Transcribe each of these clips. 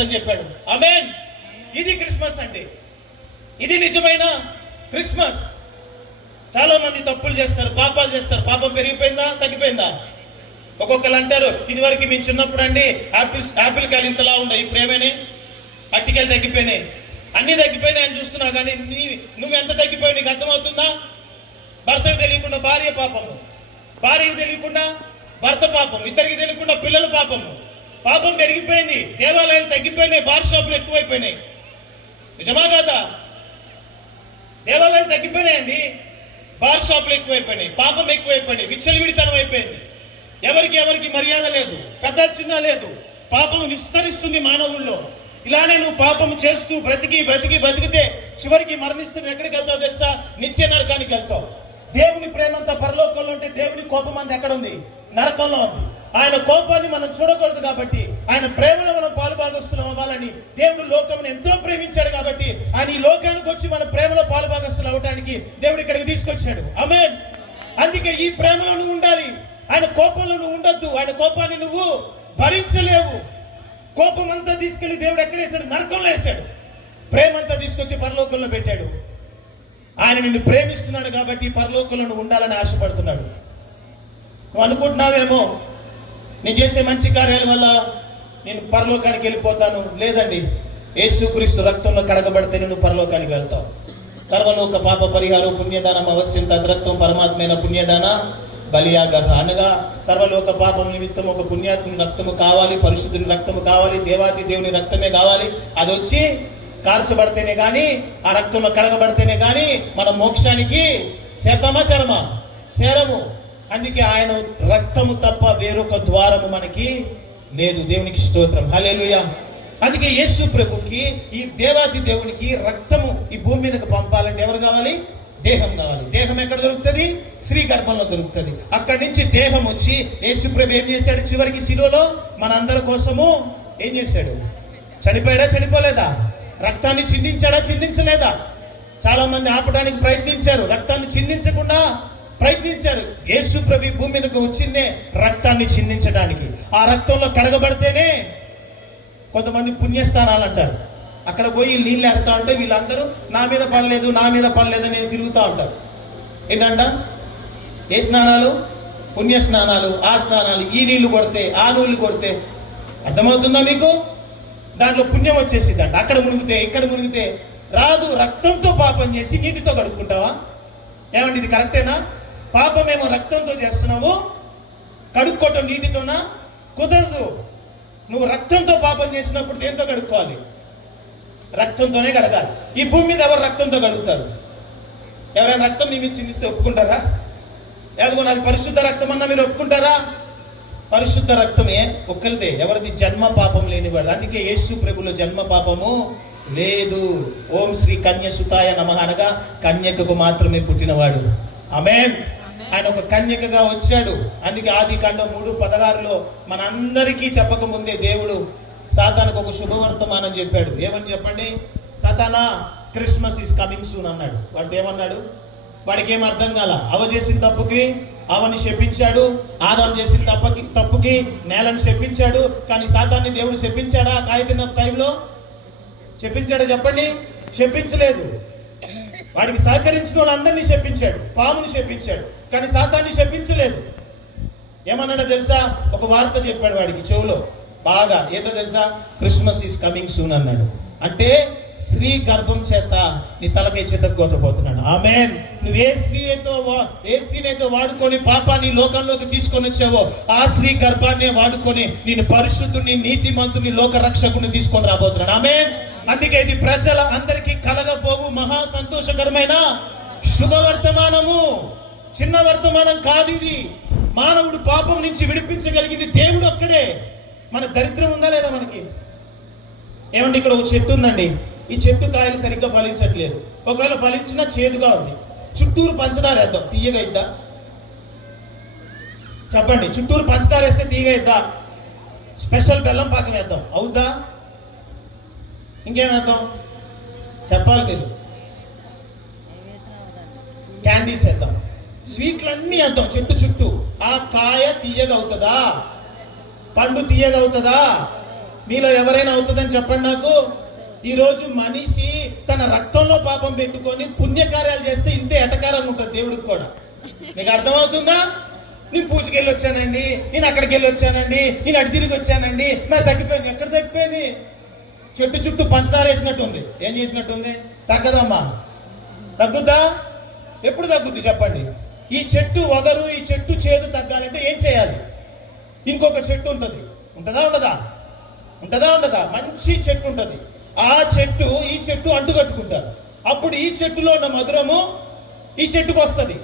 వస్తుందని చెప్పాడు. ఆమేన్. ఇది క్రిస్మస్ అంటే, ఇది నిజమైన క్రిస్మస్. చాలా మంది తప్పులు చేస్తారు, పాపాలు చేస్తారు. పాపం పెరిగిపోయిందా తగ్గిపోయిందా? ఒక్కొక్కరు అంటారు, ఇది వరకు మేము చిన్నప్పుడు అండి యాపిల్ కాయలు ఇంతలా ఉన్నాయి, ఇప్పుడు ఏమైనాయి? అట్టికాయలు తగ్గిపోయినాయి, అన్నీ తగ్గిపోయినాయి అని చూస్తున్నావు. కానీ నువ్వు ఎంత తగ్గిపోయి నీకు అర్థమవుతుందా? భర్తకు తెలియకుండా భార్య పాపము, భార్యకు తెలియకుండా భర్త పాపం, ఇద్దరికి తెలియకుండా పిల్లల పాపము. పాపం పెరిగిపోయింది, దేవాలయాలు తగ్గిపోయినాయి, బార్ షాపులు ఎక్కువైపోయినాయి. నిజమా కాదా? దేవాలయాలు తగ్గిపోయినాయండి, బార్ షాపులు ఎక్కువైపోయినాయి, పాపం ఎక్కువైపోయినాయి, విచ్చలవిడితనం అయిపోయింది. ఎవరికి మర్యాద లేదు, పెద్ద చిన్న లేదు. పాపం విస్తరిస్తుంది మానవుల్లో. ఇలానే నువ్వు పాపం చేస్తూ బ్రతికితే చివరికి మరణిస్తూ ఎక్కడికి వెళ్తావు తెలుసా? నిత్య నరకానికి వెళ్తావు. దేవుని ప్రేమంతా పరలోకంలో ఉంటే దేవుని కోపం అంతా ఎక్కడ ఉంది? నరకంలో ఉంది. ఆయన కోపాన్ని మనం చూడకూడదు కాబట్టి, ఆయన ప్రేమలో మనం పాలుభాగస్తులం అవ్వాలని దేవుడు లోకమును ఎంతో ప్రేమించాడు కాబట్టి ఆయన ఈ లోకానికి వచ్చి మన ప్రేమలో పాలుభాగస్తులు అవ్వడానికి దేవుడు ఇక్కడికి తీసుకొచ్చాడు. ఆమేన్. అందుకే ఈ ప్రేమలో నువ్వు ఉండాలి, ఆయన కోపంలో నువ్వు ఉండొద్దు. ఆయన కోపాన్ని నువ్వు భరించలేవు. కోపం అంతా తీసుకెళ్లి దేవుడు ఎక్కడ వేశాడు? నరకంలో వేశాడు. ప్రేమ అంతా తీసుకొచ్చి పరలోకంలో పెట్టాడు. ఆయన నిన్ను ప్రేమిస్తున్నాడు కాబట్టి పరలోకంలో నువ్వు ఉండాలని ఆశపడుతున్నాడు. నువ్వు అనుకుంటున్నావేమో, నేను చేసే మంచి కార్యాల వల్ల నేను పరలోకానికి వెళ్ళిపోతాను. లేదండి, యేసుక్రీస్తు రక్తంలో కడగబడితే నువ్వు పరలోకానికి వెళ్తావు. సర్వలోక పాప పరిహారం పుణ్యదానం అవశ్యం తద్రక్తం పరమాత్మైన పుణ్యదాన బలియాగ అనగా సర్వలోక పాపం నిమిత్తం ఒక పుణ్యాత్ముని రక్తము కావాలి, పరిశుద్ధుని రక్తము కావాలి, దేవాది దేవుని రక్తమే కావాలి. అది వచ్చి కాల్చబడితేనే కానీ, ఆ రక్తంలో కడగబడితేనే కానీ మనం మోక్షానికి చేతమా చరమా చేరము. అందుకే ఆయన రక్తము తప్ప వేరొక ద్వారము మనకి లేదు. దేవునికి స్తోత్రం, హల్లెలూయా. అందుకే యేసు ప్రభుకి, ఈ దేవాది దేవునికి రక్తము ఈ భూమి మీదకి పంపాలంటే ఎవరు కావాలి? దేహం కావాలి. దేహం ఎక్కడ దొరుకుతుంది? స్త్రీ గర్భంలో దొరుకుతుంది. అక్కడి నుంచి దేహం వచ్చి యేసు ప్రభు ఏం చేశాడు? చివరికి శిలువలో మనందరి కోసము ఏం చేశాడు? చనిపోయాడా? చనిపోలేదా? రక్తాన్ని చిందించాడా? చిందించలేదా? చాలా మంది ఆపడానికి ప్రయత్నించారు, రక్తాన్ని చిందించకుండా ప్రయత్నించారు. యేసు ప్రభు భూమి మీదకి వచ్చిందే రక్తాన్ని చిందించడానికి. ఆ రక్తంలో కడగబడితేనే కొంతమంది పుణ్యస్థానాలు అంటారు. అక్కడ పోయి నీళ్ళు వేస్తా ఉంటే వీళ్ళందరూ నా మీద పడలేదు అని తిరుగుతూ ఉంటారు. ఏంటంట? ఏ స్నానాలు? పుణ్య స్నానాలు, ఆ స్నానాలు. ఈ నీళ్లు కొడితే, ఆ నీళ్లు కొడితే. అర్థమవుతుందా మీకు? దాంట్లో పుణ్యం వచ్చేసిద్దంట. అక్కడ మునిగితే, ఇక్కడ మునిగితే రాదు. రక్తంతో పాపం చేసి నీటితో కడుక్కుంటావా? ఏమండి, ఇది కరెక్టేనా? పాపమేమో రక్తంతో చేస్తున్నావు, కడుక్కోవటం నీటితోనా? కుదరదు. నువ్వు రక్తంతో పాపం చేసినప్పుడు దేంతో కడుక్కోవాలి? రక్తంతోనే కడగాలి. ఈ భూమి మీద ఎవరు రక్తంతో కడుగుతారు? ఎవరైనా రక్తం మీ మీద చిందిస్తే ఒప్పుకుంటారా? ఎదుగో నాది పరిశుద్ధ రక్తం అన్నా మీరు ఒప్పుకుంటారా? పరిశుద్ధ రక్తమే ఒక్కరిదే. ఎవరిది? జన్మ పాపం లేనివాడు. అందుకే యేసు ప్రభులో జన్మ పాపము లేదు. ఓం శ్రీ కన్యసుతాయ నమః అనగా కన్యకకు మాత్రమే పుట్టినవాడు. ఆమేన్. ఆయన ఒక కన్యకగా వచ్చాడు. అందుకే ఆదికాండం 3:16 మనందరికీ చెప్పక ముందే దేవుడు సాతానుకు ఒక శుభవర్తమానం చెప్పాడు. ఏమని చెప్పండి? సాతానా, క్రిస్మస్ ఈజ్ కమింగ్ సూన్ అన్నాడు. వాడితో ఏమన్నాడు? వాడికి ఏం అర్థం కాల. అవ చేసిన తప్పుకి అవని శపించాడు, ఆదాం చేసిన తప్పుకి నేలను శపించాడు. కానీ సాతాన్ని దేవుడు శపించాడా? కాయ తిన్న టైంలో శపించాడా? చెప్పండి. శపించలేదు. వాడికి సహకరించిన వాళ్ళందరినీ శపించాడు, పాముని శపించాడు, కానీ సాతాన్ని శపించలేదు. ఏమన్నాడో తెలుసా? ఒక వార్త చెప్పాడు వాడికి చెవులో బాగా. ఏంటో తెలుసా? క్రిస్మస్ ఈజ్ కమింగ్ సూన్ అన్నాడు. అంటే స్త్రీ గర్భం చేత నీ తలకై చితగ్గొట్టబోతున్నాడు. ఆమేన్. నువ్వు ఏ స్త్రీనైతే వాడుకొని పాపాన్ని లోకంలోకి తీసుకొని వచ్చావో ఆ స్త్రీ గర్భాన్నే వాడుకొని నేను పరిశుద్ధుని, నీతిమంతుని, లోక రక్షకుని తీసుకొని రాబోతున్నాడు. ఆమేన్. అందుకే ఇది ప్రజల అందరికీ కలగబోవు మహా సంతోషకరమైన శుభవర్తమానము. చిన్న వర్తమానం కాదు ఇది. మానవుడు పాపం నుంచి విడిపించగలిగింది దేవుడు ఒక్కడే. మన దరిద్రం ఉందా లేదా మనకి? ఏమండి, ఇక్కడ ఒక చెట్టు ఉందండి. ఈ చెట్టు కాయలు సరిగ్గా ఫలించట్లేదు. ఒకవేళ ఫలించినా చేదుగా ఉంది. చుట్టూరు పంచదార వేద్దాం, తీయగా ఇద్దా? చెప్పండి. చుట్టూరు పంచదార వేస్తే తీయగా ఇద్దా? స్పెషల్ బెల్లం పాకం వేద్దాం, అవుద్దా? ఇంకేం వేద్దాం చెప్పాలి మీరు? క్యాండీస్ వేద్దాం, స్వీట్లు అన్నీ వేద్దాం చెట్టు చుట్టూ. ఆ కాయ తీయగా అవుతుందా? పండు తీయగా అవుతుందా? మీలో ఎవరైనా అవుతుందని చెప్పండి నాకు. ఈరోజు మనిషి తన రక్తంలో పాపం పెట్టుకొని పుణ్యకార్యాలు చేస్తే ఇంతే ఎటకారంగా ఉంటుంది దేవుడికి కూడా. మీకు అర్థమవుతుందా? నేను పూజకి వెళ్ళి వచ్చానండి, నేను అక్కడికి వెళ్ళి వచ్చానండి, నేను అటు తిరిగి వచ్చానండి, నా తగ్గిపోయింది. ఎక్కడ తగ్గిపోయింది? చెట్టు చుట్టూ పంచదార వేసినట్టుంది. ఏం చేసినట్టుంది? తగ్గదమ్మా. తగ్గుద్దా? ఎప్పుడు తగ్గుద్ది చెప్పండి? ఈ చెట్టు వగరు, ఈ చెట్టు చేదు తగ్గాలంటే ఏం చేయాలి? ఇంకొక చెట్టు ఉంటుంది. ఉంటుందా ఉండదా? ఉంటుందా ఉండదా? మంచి చెట్టు ఉంటుంది. ఆ చెట్టు ఈ చెట్టు అంటుకట్టుకుంటారు. అప్పుడు ఈ చెట్టులో ఉన్న మధురము ఈ చెట్టుకు వస్తుంది,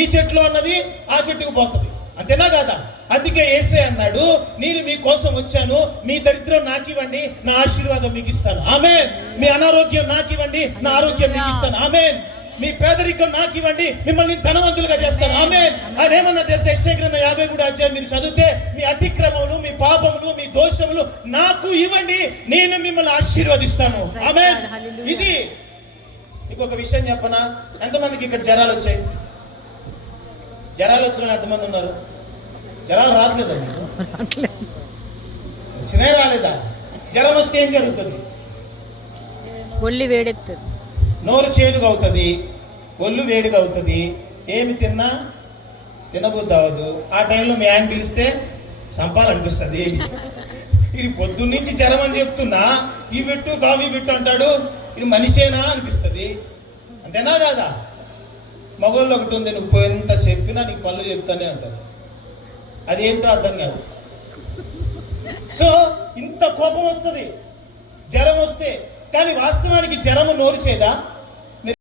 ఈ చెట్టులో ఉన్నది ఆ చెట్టుకు పోతుంది. అంతేనా కాదా? అందుకే యేసే అన్నాడు, నేను మీకోసం వచ్చాను, మీ దరిద్రం నాకు ఇవ్వండి, నా ఆశీర్వాదం మీకు ఇస్తాను. ఆమేన్. మీ అనారోగ్యం నాకు ఇవ్వండి, నా ఆరోగ్యం మీకు ఇస్తాను. ఆమేన్. మీ పేదరికం నాకు ఇవ్వండి, మిమ్మల్ని ధనవంతులుగా చేస్తాను. ఆమేన్. ఆయన ఏమన్నా తెలుసా? యెషయా గ్రంథం 53వ అధ్యాయం మీరు చదివితే, మీ అతిక్రమములు, మీ పాపములు, మీ దోషములు నాకు ఇవ్వండి, నేను మిమ్మల్ని ఆశీర్వదిస్తాను. ఆమేన్. ఇది ఇంకొక విషయం చెప్పనా? ఎంతమందికి ఇక్కడ జ్వరాలు వచ్చాయి? జ్వరాలు వచ్చిన ఎంతమంది ఉన్నారు? జ్వరాలు రావట్లేదా మీకు? వచ్చినాయి రాలేదా? జ్వరం వస్తే ఏం జరుగుతుంది? ఒళ్ళు వేడెక్కుతుంది, నోరు చేదుగా అవుతుంది, ఒళ్ళు వేడిగా అవుతుంది, ఏమి తిన్నా తినబుద్ధి అవ్వదు. ఆ టైంలో మీ ఆయన పిలిస్తే చంపాలనిపిస్తుంది. ఇది పొద్దున్నుంచి జ్వరం అని చెప్తున్నా, టీ పెట్టు కాఫీ పెట్టు అంటాడు, ఇది మనిషేనా అనిపిస్తుంది. అంతేనా కాదా? మగోళ్ళు ఒకటి ఉంది, నువ్వు ఎంత చెప్పినా నీకు పనులు చెప్తానే అంటారు. అది ఏంటో అర్థం కాదు. సో ఇంత కోపం వస్తుంది జ్వరం వస్తే. కానీ వాస్తవానికి జ్వరము నోరు చేదా?